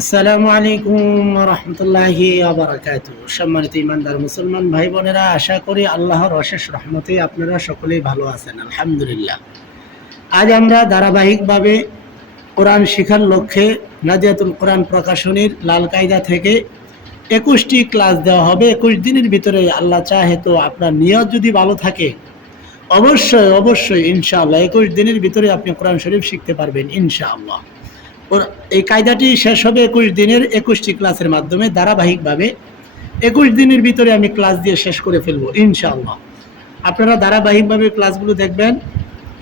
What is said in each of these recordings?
আসসালামু আলাইকুম রহমতুল্লাহি আবরাকাত সম্মানিত ইমানদার মুসলমান ভাই বোনেরা, আশা করি আল্লাহর অশেষ রহমতে আপনারা সকলেই ভালো আছেন, আলহামদুলিল্লাহ। আজ আমরা ধারাবাহিকভাবে কোরআন শিখার লক্ষ্যে নাদিয়াতুল কোরআন প্রকাশনীর লাল কায়দা থেকে একুশটি ক্লাস দেওয়া হবে। একুশ দিনের ভিতরে আল্লাহ চাহে তো আপনার নিয়ত যদি ভালো থাকে, অবশ্যই অবশ্যই ইনশাআল্লাহ একুশ দিনের ভিতরে আপনি কোরআন শরীফ শিখতে পারবেন, ইনশাআল্লাহ। এই কায়দাটি শেষ হবে একুশ দিনের একুশটি ক্লাসের মাধ্যমে ধারাবাহিকভাবে। একুশ দিনের ভিতরে আমি ক্লাস দিয়ে শেষ করে ফেলব, ইনশাআল্লাহ। আপনারা ধারাবাহিকভাবে ক্লাসগুলো দেখবেন।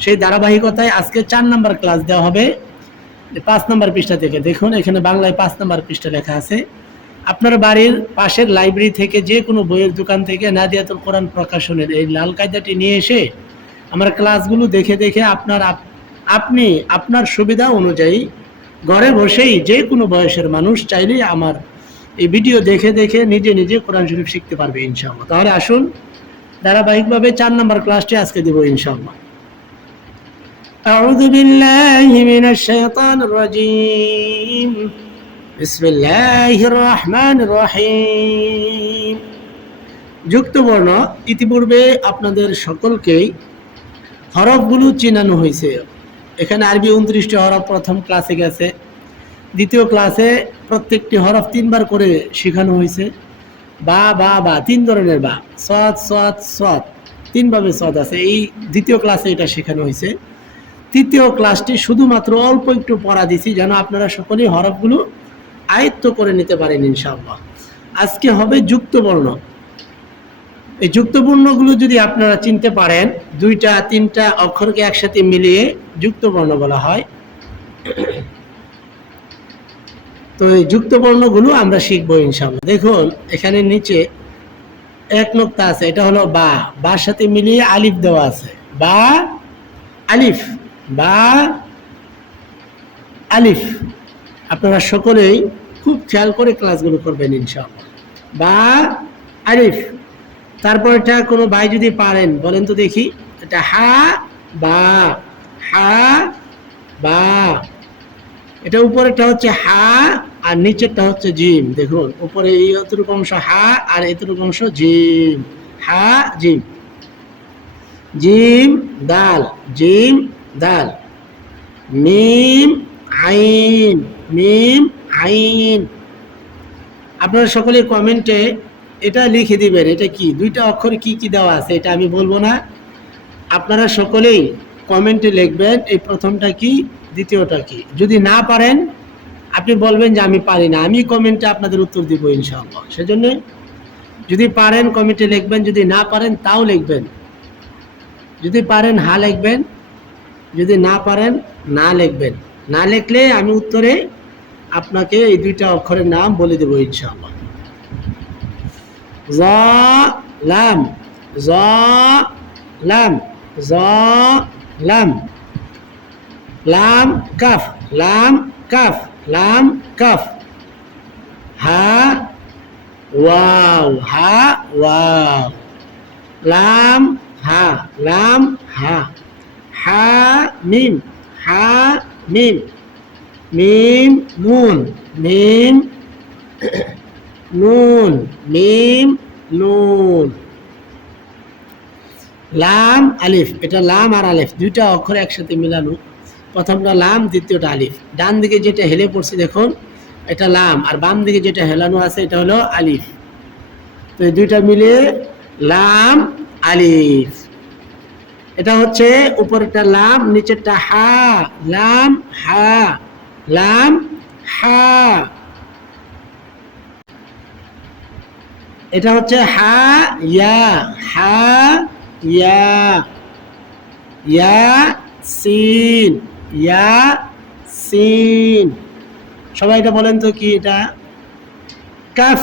সেই ধারাবাহিকতায় আজকে চার নাম্বার ক্লাস দেওয়া হবে। পাঁচ নাম্বার পৃষ্ঠা থেকে দেখুন, এখানে বাংলায় পাঁচ নাম্বার পৃষ্ঠা লেখা আছে। আপনার বাড়ির পাশের লাইব্রেরি থেকে যে কোনো বইয়ের দোকান থেকে নাদিয়াতুল কোরআন প্রকাশনের এই লাল কায়দাটি নিয়ে এসে আমার ক্লাসগুলো দেখে দেখে আপনার আপ- আপনি, আপনার সুবিধা অনুযায়ী ঘরে বসেই যে কোনো বয়সের মানুষ চাইলেই আমার এই ভিডিও দেখে দেখে নিজে নিজে কোরআন শরীফ শিখতে পারবে ইনশাআল্লাহ তাহলে আসুন ধারাবাহিকভাবে চার নম্বর ক্লাসটি আজকে দেবো ইনশাআল্লাহ أعوذ بالله من الشيطان الرجيم بسم الله الرحمن الرحيم যুক্ত বর্ণ ইতিপূর্বে আপনাদের সকলকেই হরফগুলো চিনানো হয়েছে এখানে আরবি উনত্রিশটি হরফ প্রথম ক্লাসে গেছে। দ্বিতীয় ক্লাসে প্রত্যেকটি হরফ তিনবার করে শেখানো হয়েছে। বা বা বা, তিন ধরনের বা। সৎ সৎ সৎ। তিনভাবে সৎ আছে। এই দ্বিতীয় ক্লাসে এটা শেখানো হয়েছে। তৃতীয় ক্লাসটি শুধুমাত্র অল্প একটু পড়া দিছি যেন আপনারা সকলেই হরফগুলো আয়ত্ত করে নিতে পারেন ইনশাআল্লাহ। আজকে হবে যুক্ত বর্ণ এই যুক্তবর্ণগুলো যদি আপনারা চিনতে পারেন, দুইটা, তিনটা অক্ষরকে একসাথে মিলিয়ে যুক্ত বর্ণ বলা হয়। তো এই যুক্ত বর্ণগুলো আমরা শিখব ইনশাল্লাহ দেখুন, এখানে নিচে এক নোক্তা আছে, এটা হলো বা। বার সাথে মিলিয়ে আলিফ দেওয়া আছে। বা, আলিফ বা, আলিফ। আপনারা সকলেই খুব খেয়াল করে ক্লাসগুলো করবেন ইনশাআল্লাহ। বা, আলিফ। তারপর এটা কোনো ভাই যদি পারেন, বলেন তো দেখি। এটা হা, বা হা, বা। এটা উপরেরটা হচ্ছে হা, আর নিচেরটা হচ্ছে জিম। দেখুন, উপরে এই এতটুকু অংশ হা, আর এতটুকু অংশ জিম। হা, জিম। জিম, দাল। জিম, দাল। মিম, আইন। মিম, আইন। আপনারা সকলে কমেন্টে এটা লিখে দিবেন, এটা কি? দুইটা অক্ষর কি কি দেওয়া আছে এটা আমি বলব না। আপনারা সকলেই কমেন্টে লিখবেন, এই প্রথমটা কি, দ্বিতীয়টা কি। যদি না পারেন, আপনি বলবেন যে আমি পারি না, আমি কমেন্টে আপনাদের উত্তর দিব ইনশাআল্লাহ। সেজন্য যদি পারেন, কমেন্টে লিখবেন, যদি না পারেন, তাও লিখবেন। যদি পারেন, হা লিখবেন। যদি না পারেন, না লিখবেন। না লিখলে আমি উত্তরে আপনাকে এই দুইটা অক্ষরের নাম বলে দেবো ইনশাআল্লাহ। জ লাম জ লাম জ লাম লাম কাফ লাম কাফ লাম কাফ হা ওয়াও হা ওয়াও লাম হা লাম হা হা মিম হা মিম মিম নুন মিম নুন মিম নুন লাম আলিফ এটা লাম আর আলিফ দুইটা অক্ষর একসাথে মিলানো। প্রথমটা লাম দ্বিতীয়টা আলিফ ডান দিকে যেটা হেলে পড়ছে, দেখুন, এটা লাম আর বাম দিকে যেটা হেলানো আছে, এটা হলো আলিফ তো এই দুইটা মিলে লাম আলিফ এটা হচ্ছে উপরেরটা লাম নিচেরটা হা লাম হা লাম হা এটা হচ্ছে হা, ইয়া হা, ইয়া ইয়া, সিন ইয়া, সিন। সবাই এটা বলেন তো কি এটা? কাফ,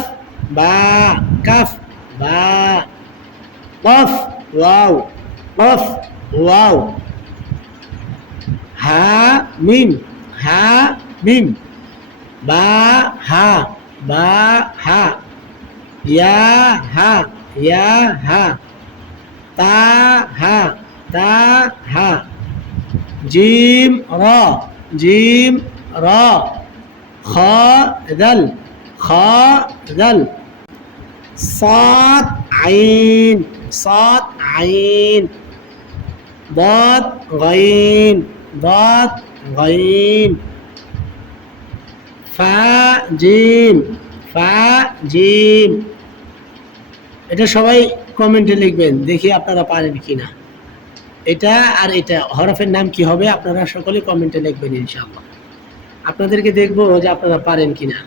বা কাফ, বা, কফ, ওয়াও কফ, ওয়াও। হা, মিম হা, মিম, বা, হা বা, হা। ইয়া হা ইয়া হা তা হা তা হা জিম র জিম র খ দাল খ দাল صاد عين صاد عين ضاد غين ضاد غين ফা জিম ফা জিম এটা সবাই কমেন্টে লিখবেন, দেখি আপনারা পারেন কিনা। এটা আর এটা, হরফের নাম কি হবে আপনারা সকলে কমেন্টে লিখবেন ইনশাআল্লাহ। আপনাদেরকে দেখব যে আপনারা পারেন কিনা।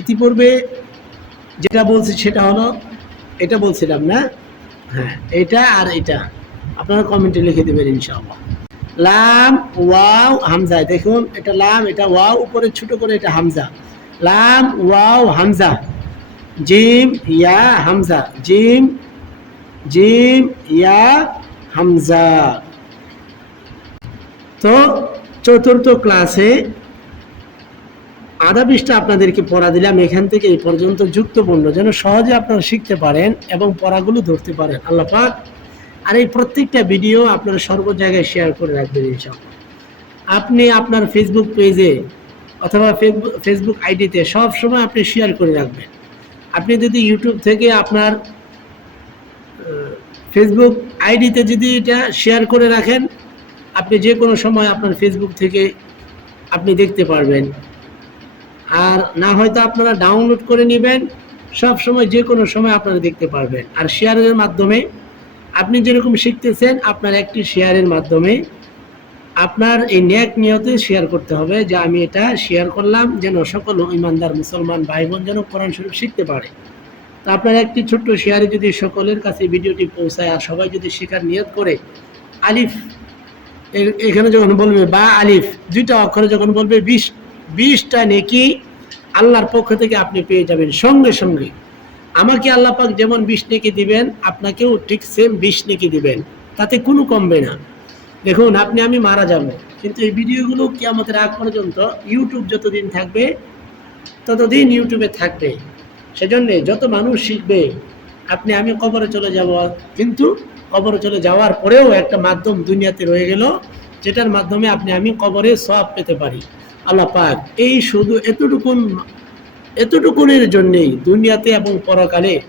ইতিপূর্বে যেটা বলছি সেটা হলো, এটা বলছিলাম না? হ্যাঁ এটা আর এটা। আপনারা কমেন্টে লিখে দেবেন ইনশাআল্লাহ। লাম, ওয়াও, হামজা, দেখুন, এটা লাম, এটা ওয়াও, উপরে ছোট করে এটা হামজা। লাম, ওয়াও, হামজা। জিম ইয়া হামজা জিম জিম ইয়া হামজা তো চতুর্থ ক্লাসে আধা পৃষ্ঠা আপনাদেরকে পড়া দিলাম। এখান থেকে এই পর্যন্ত যুক্তপূর্ণ যেন সহজে আপনারা শিখতে পারেন এবং পড়াগুলো ধরতে পারেন। আল্লাহ আর এই প্রত্যেকটা ভিডিও আপনারা সর্ব জায়গায় শেয়ার করে রাখবেন ইনশাআল্লাহ। আপনি আপনার ফেসবুক পেজে অথবা ফেসবুক আইডিতে সব সময় আপনি শেয়ার করে রাখবেন। আপনি যদি ইউটিউব থেকে আপনার ফেসবুক আইডিতে যদি এটা শেয়ার করে রাখেন, আপনি যে কোনো সময় আপনার ফেসবুক থেকে আপনি দেখতে পারবেন। আর না হয়তো আপনারা ডাউনলোড করে নেবেন, সব সময় যে কোনো সময় আপনারা দেখতে পারবেন। আর শেয়ারের মাধ্যমে আপনি যেরকম শিখতেছেন, আপনার একটি শেয়ারের মাধ্যমে আপনার এই ন্যাক নিয়তে শেয়ার করতে হবে যে আমি এটা শেয়ার করলাম যেন সকল ইমানদার মুসলমান ভাই বোন যেন কোরআন শরীফ শিখতে পারে। তো আপনার একটি ছোট্ট শেয়ারে যদি সকলের কাছে ভিডিওটি পৌঁছায় আর সবাই যদি শেখার নিয়ত করে, আলিফ এখানে যখন বলবে বা আলিফ, দুইটা অক্ষরে যখন বলবে, বিশ, বিশটা নেকি আল্লাহর পক্ষ থেকে আপনি পেয়ে যাবেন সঙ্গে সঙ্গে। আমাকে আল্লাহ পাক যেমন বিশ নেকি দিবেন, আপনাকেও ঠিক সেম বিশ নেকি দিবেন। তাতে কোনো কমবে না। দেখুন, আপনি, আমি মারা যাব। কিন্তু এই ভিডিওগুলো কেয়ামতের আগ পর্যন্ত ইউটিউব যতদিন থাকবে, ততদিন ইউটিউবে থাকবে। সেজন্য যত মানুষ শিখবে, আপনি, আমি কবরে চলে যাব। কিন্তু কবরে চলে যাওয়ার পরেও একটা মাধ্যম দুনিয়াতে রয়ে গেল, যেটার মাধ্যমে আপনি, আমি কবরে সব পেতে পারি। আল্লাহ পাক, এই শুধু এতটুকুন, এতটুকুনের জন্যেই দুনিয়াতে এবং পরকালে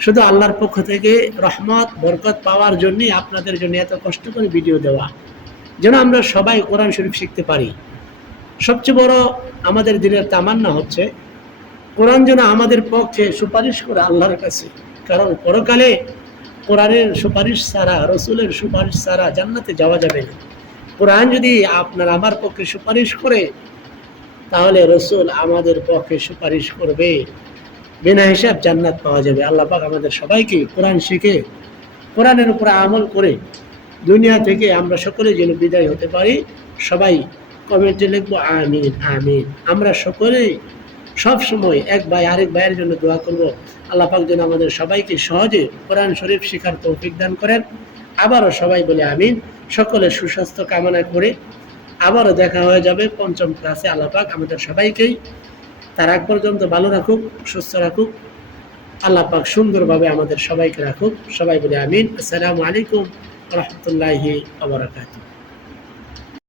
শুধু আল্লাহর পক্ষ থেকে রহমত, বরকত পাওয়ার জন্যই আপনাদের জন্য এত কষ্ট করে ভিডিও দেওয়া। যেন আমরা সবাই কোরআন শরীফ শিখতে পারি। সবচেয়ে বড় আমাদের দিনের তামান্না হচ্ছে, কোরআন যেন আমাদের পক্ষে সুপারিশ করে আল্লাহর কাছে। কারণ পরকালে কোরআনের সুপারিশ ছাড়া, রসুলের সুপারিশ ছাড়া জান্নাতে যাওয়া যাবে না। কোরআন যদি আপনার আমার পক্ষে সুপারিশ করে, তাহলে রসুল আমাদের পক্ষে সুপারিশ করবে। বিনা হিসাব জান্নাত পাওয়া যাবে। আল্লাহ পাক আমাদের সবাইকে কোরআন শিখে, কোরআনের উপরে আমল করে দুনিয়া থেকে আমরা সকলে যেন বিদায় হতে পারি। সবাই কমেন্টে লিখব, আমিন আমিন। আমরা সকলেই সব সময় এক ভাই, আরেক ভাইয়ের জন্য দোয়া করব। আল্লাহ পাক যেন আমাদের সবাইকে সহজে কোরআন শরীফ শেখার তৌফিক দান করেন। আবারও সবাই বলে, আমিন। সকলের সুস্বাস্থ্য কামনা করে আবারও দেখা হয়ে যাবে পঞ্চম ক্লাসে। আল্লাহ পাক আমাদের সবাইকেই তার আগ পর্যন্ত ভালো রাখুক, সুস্থ রাখুক। আল্লাহ পাক সুন্দরভাবে আমাদের সবাইকে রাখুক। সবাই বলে আমিন। আসসালামু আলাইকুম রহমতুল্লাহি আবরাকাতুহ